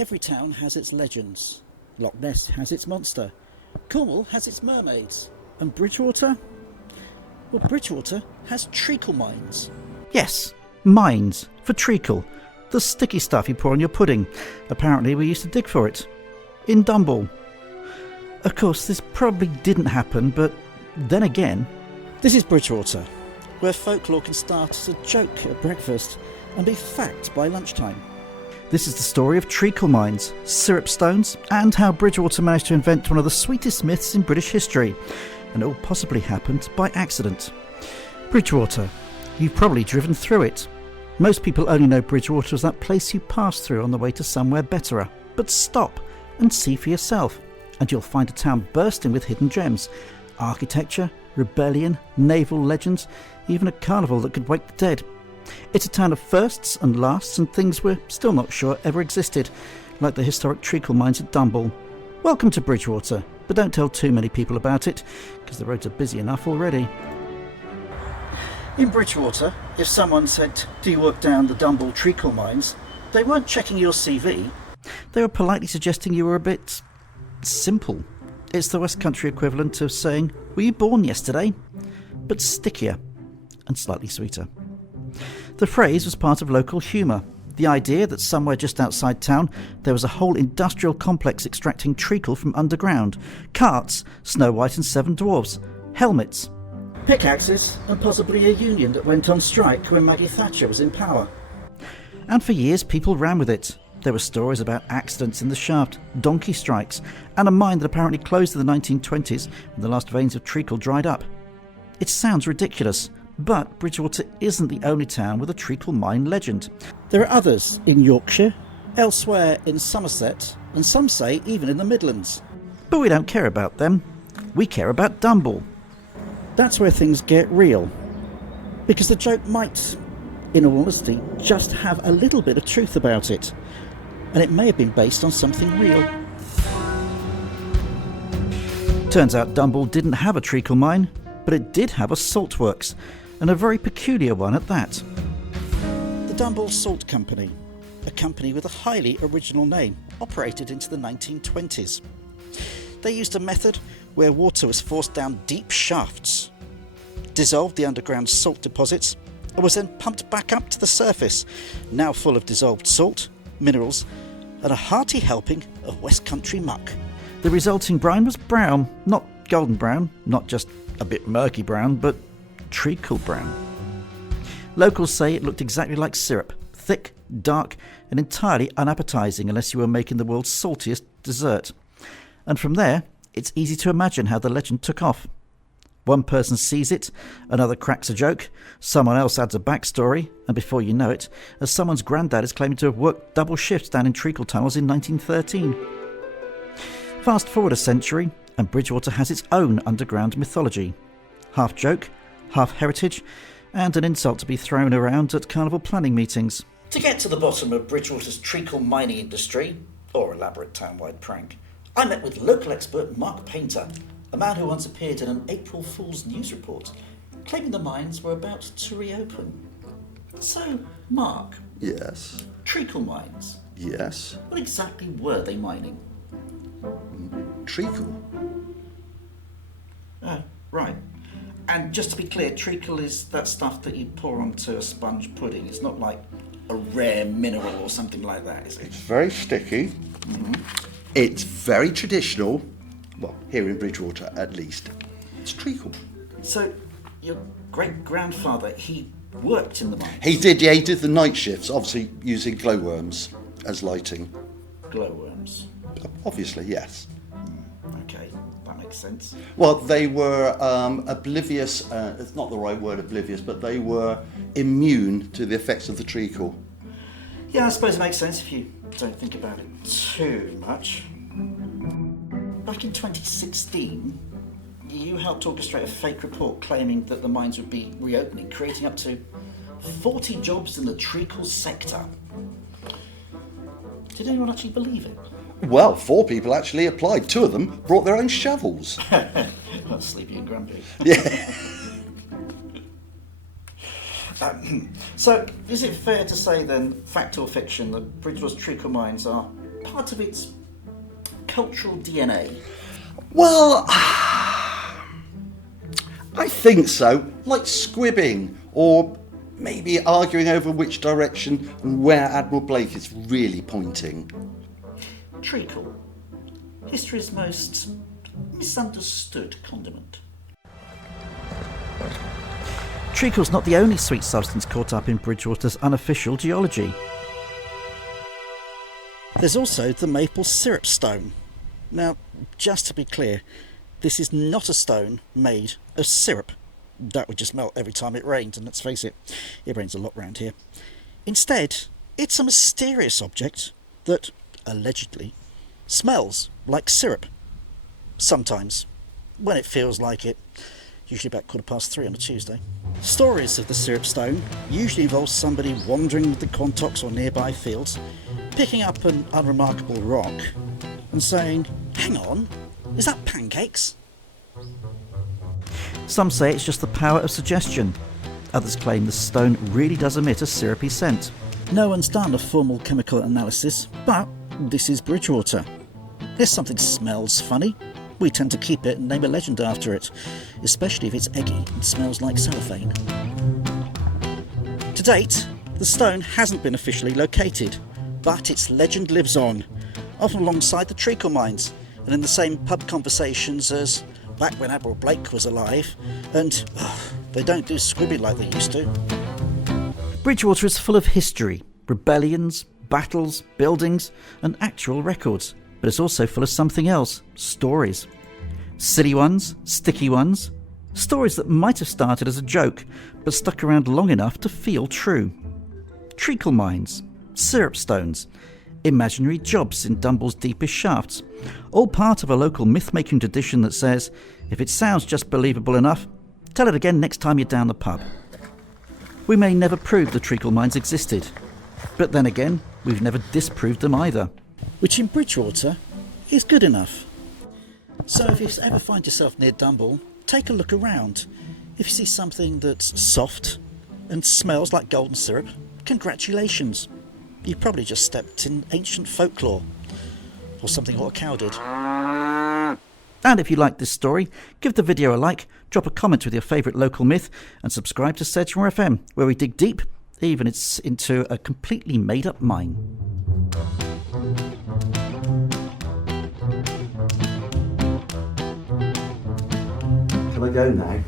Every town has its legends. Loch Ness has its monster. Cornwall has its mermaids. And Bridgewater? Well, Bridgewater has treacle mines. Yes, mines for treacle, the sticky stuff you pour on your pudding. Apparently we used to dig for it. In Dumble. Of course, this probably didn't happen, but then again... This is Bridgewater, where folklore can start as a joke at breakfast and be fact by lunchtime. This is the story of treacle mines, syrup stones, and how Bridgewater managed to invent one of the sweetest myths in British history. And it all possibly happened by accident. Bridgewater. You've probably driven through it. Most people only know Bridgewater as that place you pass through on the way to somewhere betterer. But stop and see for yourself, and you'll find a town bursting with hidden gems. Architecture, rebellion, naval legends, even a carnival that could wake the dead. It's a town of firsts and lasts and things we're still not sure ever existed, like the historic treacle mines at Dumble. Welcome to Bridgewater, but don't tell too many people about it, because the roads are busy enough already. In Bridgewater, if someone said, "Do you work down the Dunball treacle mines?" they weren't checking your CV. They were politely suggesting you were a bit... simple. It's the West Country equivalent of saying, "Were you born yesterday?" But stickier and slightly sweeter. The phrase was part of local humour. The idea that somewhere just outside town there was a whole industrial complex extracting treacle from underground. Carts, Snow White and Seven Dwarfs, helmets. Pickaxes, and possibly a union that went on strike when Maggie Thatcher was in power. And for years people ran with it. There were stories about accidents in the shaft, donkey strikes, and a mine that apparently closed in the 1920s when the last veins of treacle dried up. It sounds ridiculous, but Bridgewater isn't the only town with a treacle mine legend. There are others in Yorkshire, elsewhere in Somerset, and some say even in the Midlands. But we don't care about them. We care about Dumble. That's where things get real. Because the joke might, in all honesty, just have a little bit of truth about it. And it may have been based on something real. Turns out Dumble didn't have a treacle mine, but it did have a salt works, and a very peculiar one at that. The Dunball Salt Company, a company with a highly original name, operated into the 1920s. They used a method where water was forced down deep shafts, dissolved the underground salt deposits, and was then pumped back up to the surface, now full of dissolved salt, minerals, and a hearty helping of West Country muck. The resulting brine was brown, not golden brown, not just a bit murky brown, but treacle brown. Locals say it looked exactly like syrup, thick, dark, and entirely unappetising unless you were making the world's saltiest dessert. And from there, it's easy to imagine how the legend took off. One person sees it, another cracks a joke, someone else adds a backstory, and before you know it, as someone's granddad is claiming to have worked double shifts down in treacle tunnels in 1913. Fast forward a century, and Bridgewater has its own underground mythology. Half joke, half heritage, and an insult to be thrown around at carnival planning meetings. To get to the bottom of Bridgewater's treacle mining industry, or elaborate town-wide prank, I met with local expert Mark Painter, a man who once appeared in an April Fool's news report, claiming the mines were about to reopen. So, Mark. Yes. Treacle mines. Yes. What exactly were they mining? Treacle. Right. And just to be clear, treacle is that stuff that you pour onto a sponge pudding. It's not like a rare mineral or something like that, is it? It's very sticky. Mm-hmm. It's very traditional. Well, here in Bridgewater, at least. It's treacle. So, your great-grandfather, he worked in the mines? He did, yeah, he did the night shifts, obviously using glowworms as lighting. Glowworms? Obviously, yes. Okay, that makes sense. Well, they were oblivious, it's not the right word, oblivious, but they were immune to the effects of the treacle. Yeah, I suppose it makes sense if you don't think about it too much. Back in 2016, you helped orchestrate a fake report claiming that the mines would be reopening, creating up to 40 jobs in the treacle sector. Did anyone actually believe it? Well, 4 people actually applied. 2 of them brought their own shovels. Well, sleepy and grumpy. Yeah. So, is it fair to say then, fact or fiction, that Bridgewater's treacle mines are part of its cultural DNA? Well, I think so. Like squibbing, or maybe arguing over which direction and where Admiral Blake is really pointing. Treacle, history's most misunderstood condiment. Treacle's not the only sweet substance caught up in Bridgewater's unofficial geology. There's also the maple syrup stone. Now, just to be clear, this is not a stone made of syrup. That would just melt every time it rained, and let's face it, it rains a lot round here. Instead, it's a mysterious object that, allegedly, smells like syrup. Sometimes, when it feels like it. Usually about 3:15 on a Tuesday. Stories of the syrup stone usually involve somebody wandering the Quantocks or nearby fields, picking up an unremarkable rock and saying, "Hang on, is that pancakes?" Some say it's just the power of suggestion. Others claim the stone really does emit a syrupy scent. No one's done a formal chemical analysis, but this is Bridgewater. If something smells funny, we tend to keep it and name a legend after it, especially if it's eggy and smells like cellophane. To date, the stone hasn't been officially located, but its legend lives on, often alongside the Treacle mines and in the same pub conversations as back when Admiral Blake was alive, and they don't do squibbing like they used to. Bridgewater is full of history, rebellions, battles, buildings, and actual records. But it's also full of something else, stories. Silly ones, sticky ones, stories that might have started as a joke, but stuck around long enough to feel true. Treacle mines, syrup stones, imaginary jobs in Dumble's deepest shafts, all part of a local myth-making tradition that says, if it sounds just believable enough, tell it again next time you're down the pub. We may never prove the Treacle mines existed, but then again, we've never disproved them either. Which in Bridgewater is good enough. So if you ever find yourself near Dumble, take a look around. If you see something that's soft and smells like golden syrup, congratulations. You probably just stepped in ancient folklore, or something what a cow did. And if you like this story, give the video a like, drop a comment with your favourite local myth, and subscribe to Sedgemoor FM, where we dig deep, even it's into a completely made-up mine. Can I go now?